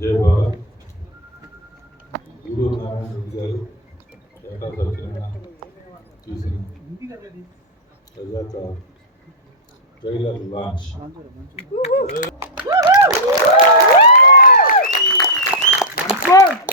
జయ భారత్ గూడూరు నారాయణ రెడ్డి గారు డేటా సభ్యులుగా తీసిన ప్రజాక ట్రైలర్ లాంచ్. Come